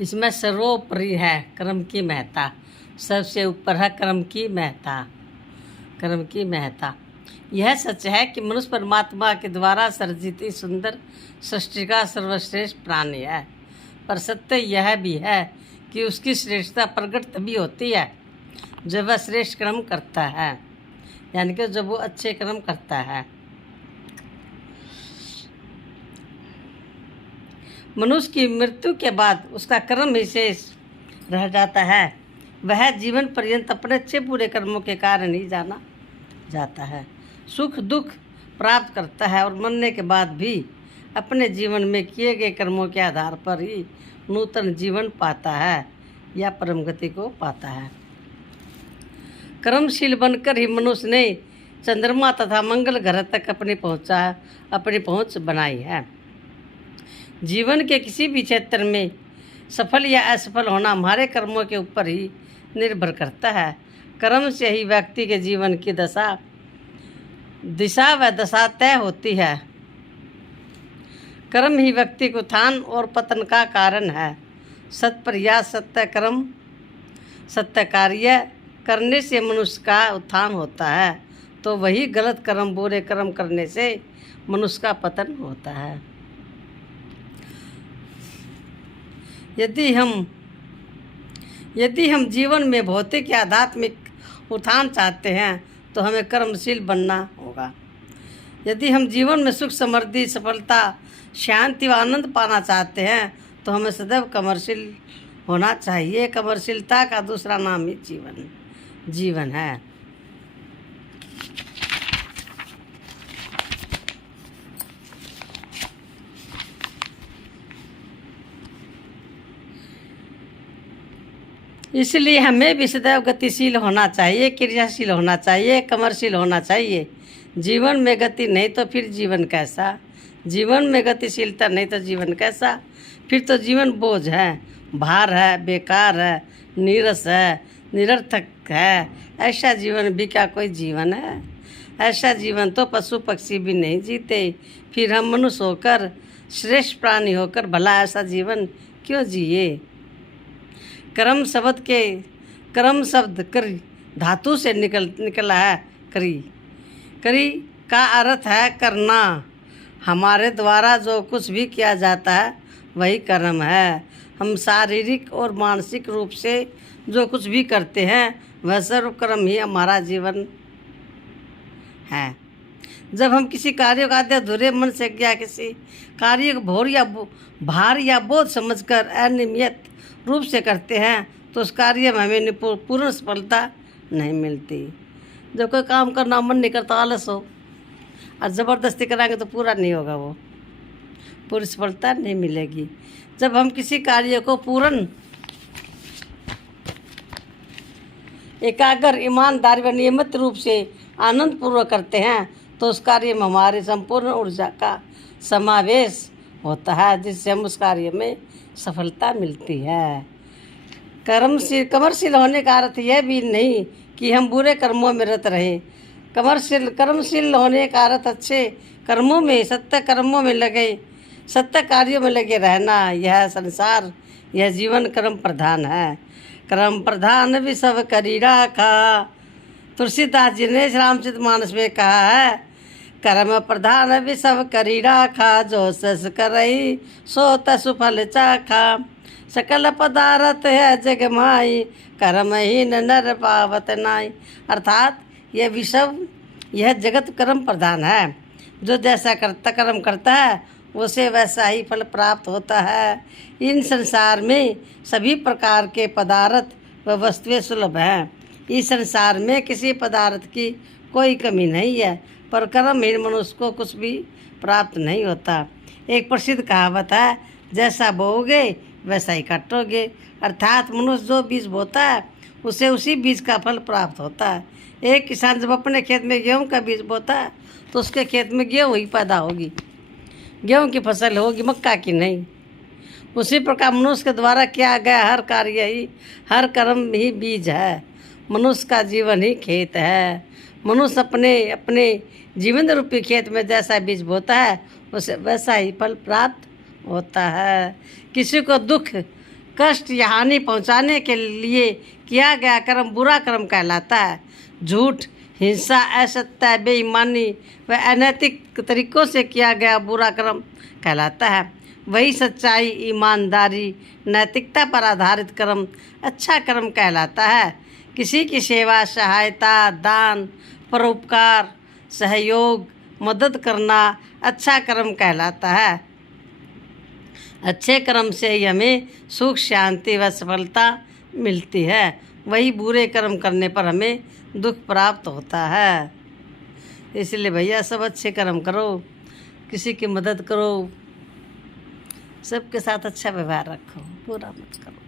इसमें सर्वोपरि है कर्म की महत्ता, सबसे ऊपर है कर्म की महत्ता। कर्म की महत्ता यह सच है कि मनुष्य परमात्मा के द्वारा सर्जित सुंदर सृष्टि का सर्वश्रेष्ठ प्राणी है, पर सत्य यह भी है कि उसकी श्रेष्ठता प्रकट तभी होती है जब वह श्रेष्ठ कर्म करता है, यानी कि जब वो अच्छे कर्म करता है। मनुष्य की मृत्यु के बाद उसका कर्म ही शेष रह जाता है। वह जीवन पर्यंत अपने अच्छे पूरे कर्मों के कारण ही जाना जाता है, सुख दुख प्राप्त करता है और मरने के बाद भी अपने जीवन में किए गए कर्मों के आधार पर ही नूतन जीवन पाता है या परम गति को पाता है। कर्मशील बनकर ही मनुष्य ने चंद्रमा तथा मंगल ग्रह तक अपनी पहुंच बनाई है। जीवन के किसी भी क्षेत्र में सफल या असफल होना हमारे कर्मों के ऊपर ही निर्भर करता है। कर्म से ही व्यक्ति के जीवन की दिशा व दशा तय होती है। कर्म ही व्यक्ति को उत्थान और पतन का कारण है। सत्प्रयास सत्य कार्य करने से मनुष्य का उत्थान होता है, तो वही गलत कर्म बुरे कर्म करने से मनुष्य का पतन होता है। यदि हम जीवन में भौतिक या आध्यात्मिक उत्थान चाहते हैं तो हमें कर्मशील बनना होगा। यदि हम जीवन में सुख समृद्धि सफलता शांति व आनंद पाना चाहते हैं तो हमें सदैव कर्मशील होना चाहिए। कर्मशीलता का दूसरा नाम ही जीवन है। इसलिए हमें भी सदैव गतिशील होना चाहिए, क्रियाशील होना चाहिए, कर्मशील होना चाहिए। जीवन में गति नहीं तो फिर जीवन कैसा? जीवन में गतिशीलता नहीं तो जीवन कैसा? फिर तो जीवन बोझ है, भार है, बेकार है, नीरस है, निरर्थक है। ऐसा जीवन भी क्या कोई जीवन है? ऐसा जीवन तो पशु पक्षी भी नहीं जीते। फिर हम मनुष्य होकर श्रेष्ठ प्राणी होकर भला ऐसा जीवन क्यों जिए? कर्म शब्द करी धातु से निकला है। करी का अर्थ है करना। हमारे द्वारा जो कुछ भी किया जाता है वही कर्म है। हम शारीरिक और मानसिक रूप से जो कुछ भी करते हैं वह सर्व कर्म ही हमारा जीवन है। जब हम किसी कार्य का अधूरे मन से या किसी कार्य को भार या बोझ समझकर अनियमित रूप से करते हैं तो उस कार्य में हमें पूर्ण सफलता नहीं मिलती। जब कोई काम करना मन नहीं करता, आलस हो और ज़बरदस्ती कराएंगे तो पूरा नहीं होगा, वो पूरी सफलता नहीं मिलेगी। जब हम किसी कार्य को पूर्ण एकाग्र ईमानदारी व नियमित रूप से आनंद पूर्वक करते हैं तो उस कार्य में हमारी संपूर्ण ऊर्जा का समावेश होता है, जिससे हम उस कार्य में सफलता मिलती है। कर्मशील होने का अर्थ यह भी नहीं कि हम बुरे कर्मों में रत रहें। कर्मशील होने का अर्थ अच्छे कर्मों में, सत्य कर्मों में लगे, सत्य कार्यों में लगे रहना। यह संसार, यह जीवन कर्म प्रधान है। कर्म प्रधान भी सब करी राखा। तुलसीदास जी ने रामचरितमानस में कहा है, कर्म प्रधान भी सब करी राखा, जो सस करई सो तसु फल चाखा। सकल पदार्थ है जग माई, कर्महीन नर पावत नाई। अर्थात यह जगत कर्म प्रधान है। जो जैसा कर्म करता है उसे वैसा ही फल प्राप्त होता है। इन संसार में सभी प्रकार के पदार्थ व वस्तुएं सुलभ हैं। इस संसार में किसी पदार्थ की कोई कमी नहीं है, पर कर्महीन मनुष्य को कुछ भी प्राप्त नहीं होता। एक प्रसिद्ध कहावत है, जैसा बोओगे वैसा ही काटोगे। अर्थात मनुष्य जो बीज बोता है उसे उसी बीज का फल प्राप्त होता है। एक किसान जब अपने खेत में गेहूं का बीज बोता है तो उसके खेत में गेहूं ही पैदा होगी, गेहूं की फसल होगी, मक्का की नहीं। उसी प्रकार मनुष्य के द्वारा किया गया हर कर्म ही बीज है। मनुष्य का जीवन ही खेत है। मनुष्य अपने जीवन रूपी खेत में जैसा बीज बोता है उसे वैसा ही फल प्राप्त होता है। किसी को दुख कष्ट या हानि पहुँचाने के लिए किया गया कर्म बुरा कर्म कहलाता है। झूठ, हिंसा, असत्य, बेईमानी व अनैतिक तरीकों से किया गया बुरा कर्म कहलाता है। वही सच्चाई, ईमानदारी, नैतिकता पर आधारित कर्म अच्छा कर्म कहलाता है। किसी की सेवा, सहायता, दान, परोपकार, सहयोग, मदद करना अच्छा कर्म कहलाता है। अच्छे कर्म से ही हमें सुख, शांति व सफलता मिलती है। वही बुरे कर्म करने पर हमें दुख प्राप्त होता है। इसलिए भैया सब अच्छे कर्म करो, किसी की मदद करो, सबके साथ अच्छा व्यवहार रखो, बुरा मत करो।